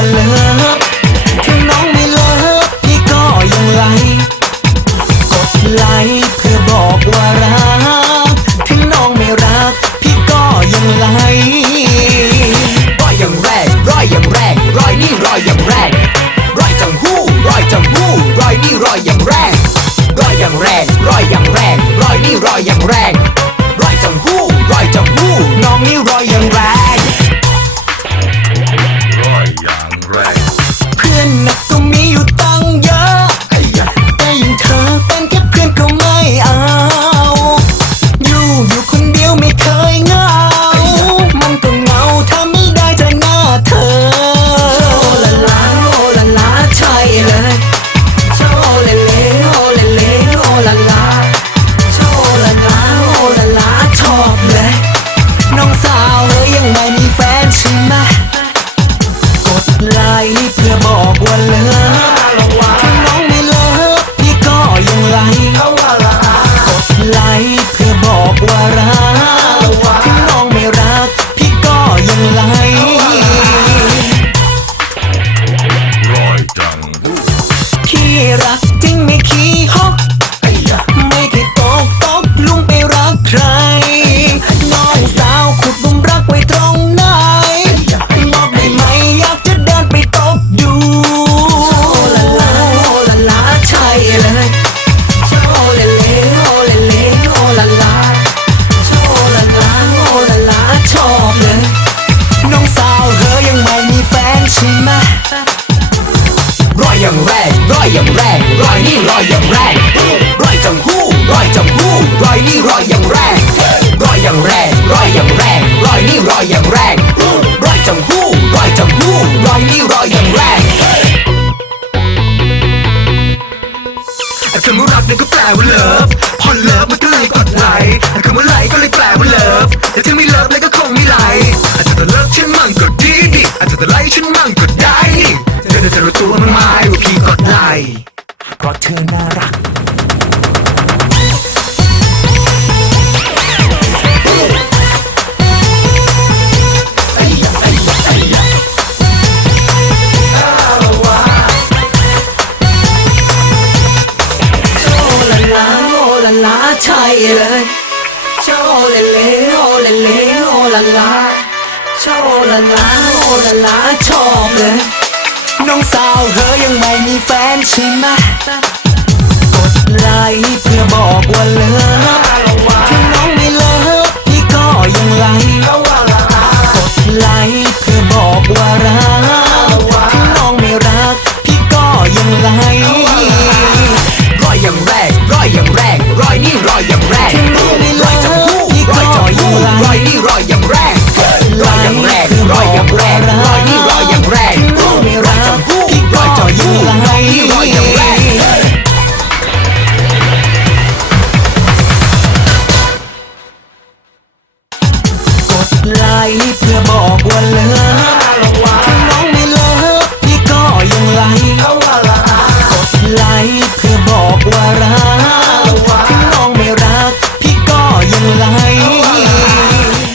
I love. ไลายนี่เพื่อบอกว่าเลิก ใช่ไหมร้อยอย่างแรงร้อยอย่างแรงร้อยนี่ร้อยอย่างแรงร้อยจังหู้ร้อยจังหู้ร้อยนี่ร้อยอย่างแรงร้อยอย่างแรงร้อยอย่างแรงร้อยนี่ร้อยอย่างแรงร้อยจังหู้ร้อยจังหู้ร้อยนี่ร้อยอย่างแรงคำว่ารักนั่นก็แปลว่าเลิฟพอเลิฟมันก็เลยกดไลค์คำว่าไลค์ก็เลยแปลว่าเลิฟแต่ถ้าไม่เลิฟแล้วก็คงไม่ไลค์อาจจะแต่เลิฟฉันมั่งก็ดีดีอา จะไลค์ฉันมั่งก็ได้ เธอจะรู้ตัวมั้งไหมว่าพี่กดไลค์เพราะเธอน่ารักโอลาลาโอลาลาใช่เลยโชเลเลโอเลเลโอลาลา ลาลาโอลาลาชอบเลยน้องสาวเธอยังไม่มีแฟนใช่ไหมกดไลค์เพื่อบอกว่าเลิฟถึงน้องไม่เลิฟพี่ก็ยังไลค์ ไลน์เพื่อบอกว่าเลิ